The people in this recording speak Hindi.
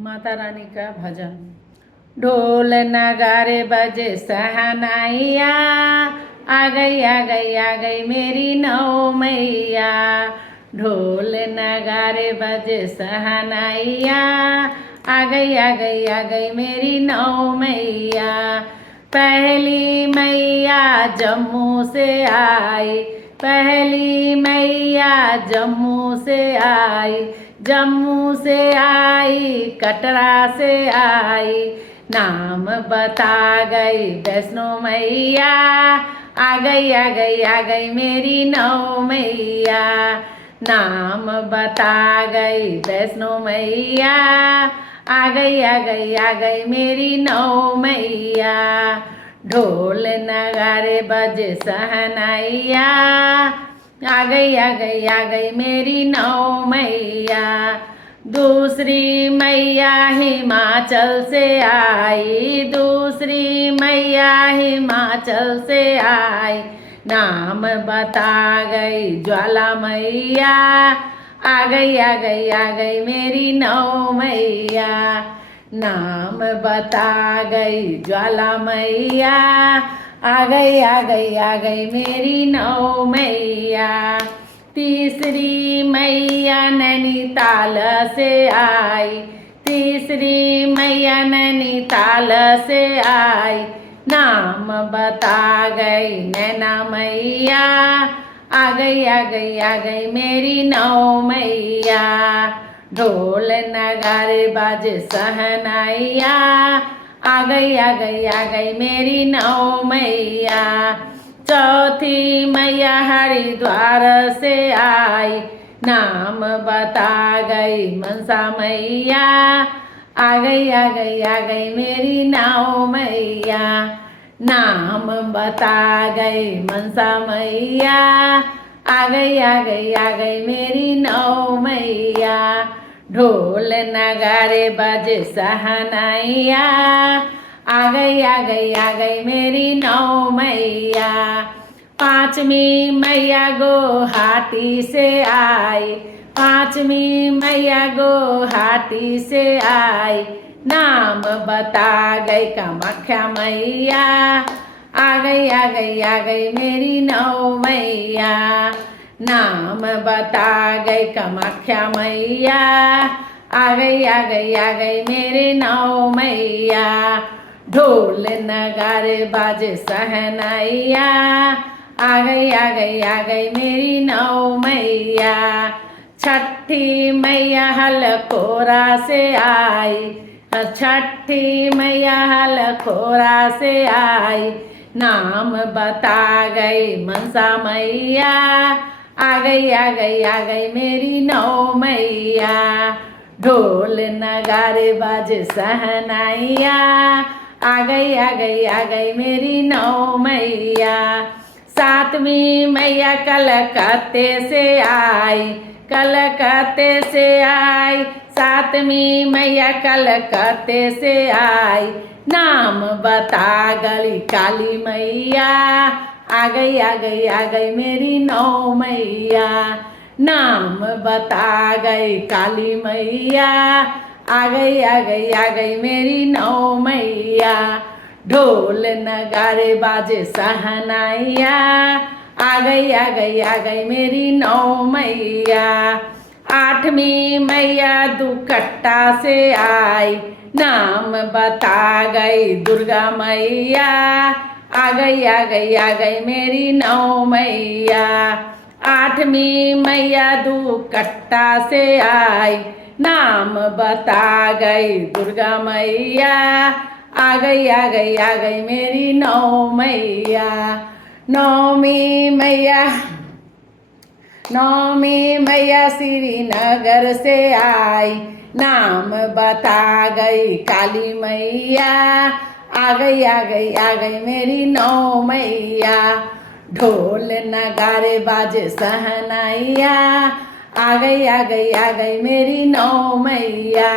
माता रानी का भजन। ढोल नगारे बजे सहनाइया, आ गई आ गई आ गई मेरी नौ मैया। ढोल नगारे बजे सहनाइया, आ गई आ गई आ गई मेरी नौ मैया। पहली मैया जम्मू से आई, पहली मैया जम्मू से आई, जम्मू से आई कटरा से आई, नाम बता गई वैष्णो मैया। आ गई आ गई आ गई मेरी नौ मैया, नाम बता गई वैष्णो मैया। आ गई आ गई आ गई मेरी नौ मैया। ढोल नगारे बजे सहनाइया, आ गई आ गई आ गई मेरी नौ मैया। दूसरी मैया हिमाचल से आई, दूसरी मैया हिमाचल से आई, नाम बता गई ज्वाला मैया। आ गई आ गई आ गई मेरी नौ मैया, नाम बता गई ज्वाला मैया। आ गई आ गई आ गई मेरी नौ मैया। तीसरी मैया नैनीताल से आई, तीसरी मैया नैनीताल से आई, नाम बता गई नैना मैया। आ गई आ गई आ गई मेरी नौ मैया। ढोल नगारे बाजे सहनाइया, आ गई आ गई आ गई मेरी नौ मैया। चौथी मैया हरिद्वार से आई, नाम बता गई मनसा मैया। आ गई आ गई आ गई मेरी नौ मैया, नाम बता गई मनसा मैया। आ गई आ गई आ गई मेरी नौ मैया। ढोल नगारे बजे सहनाइया, आ गई आ गई आ गई मेरी नौ मैया। पांचवी मैया गुवाहाटी से आई, पांचवी मैया गुवाहाटी से आई, नाम बता गई कामाख्या मैया। आ गई आ गई आ गई मेरी नौ मैया, नाम बता गई कामाख्या मैया। आ गई आ गई आ गई मेरी नौ मैया। ढोल नगारे बाजे सहनाइया, आ गई आ गई आ गई मेरी नौ मैया। छठी मैया हलकोरा से आई, छठी मैया हलकोरा से आई, नाम बता गई मनसा मैया। आ गई आ गई आ गई मेरी नौ मैया। ढोल नगारे बाजे सहनाइया, आ गई आ गई आ गई मेरी नौ मैया। सातवीं मैया कलकत्ते से आई, कलकत्ते से आई, सातवीं मैया कलकत्ते से आई, नाम बता गई काली मैया। आ गई आ गई आ गई मेरी नौ मैया, नाम बता गई काली मैया। आ गई आ गई आ गई मेरी नौ मैया। ढोल नगारे बाजे सहनाइया, आ गई आ गई आ गई मेरी नौ मैया। आठवीं मैया दुकट्टा से आई, नाम बता गई दुर्गा मैया। आ गई आ गई आ गई मेरी नौ मैया। आठवीं मैया दुकट्टा से आई, नाम बता गई दुर्गा मैया। आ गई आ गई आ गई मेरी नौ मैया। नौवीं मैया, नौवीं मैया श्रीनगर से आई, नाम बता गई काली मैया। आ गई आ गई आ गई मेरी नौ मैया। ढोल नगारे बाजे सहनाइया, आ गई आ गई आ गई मेरी नौ मैया।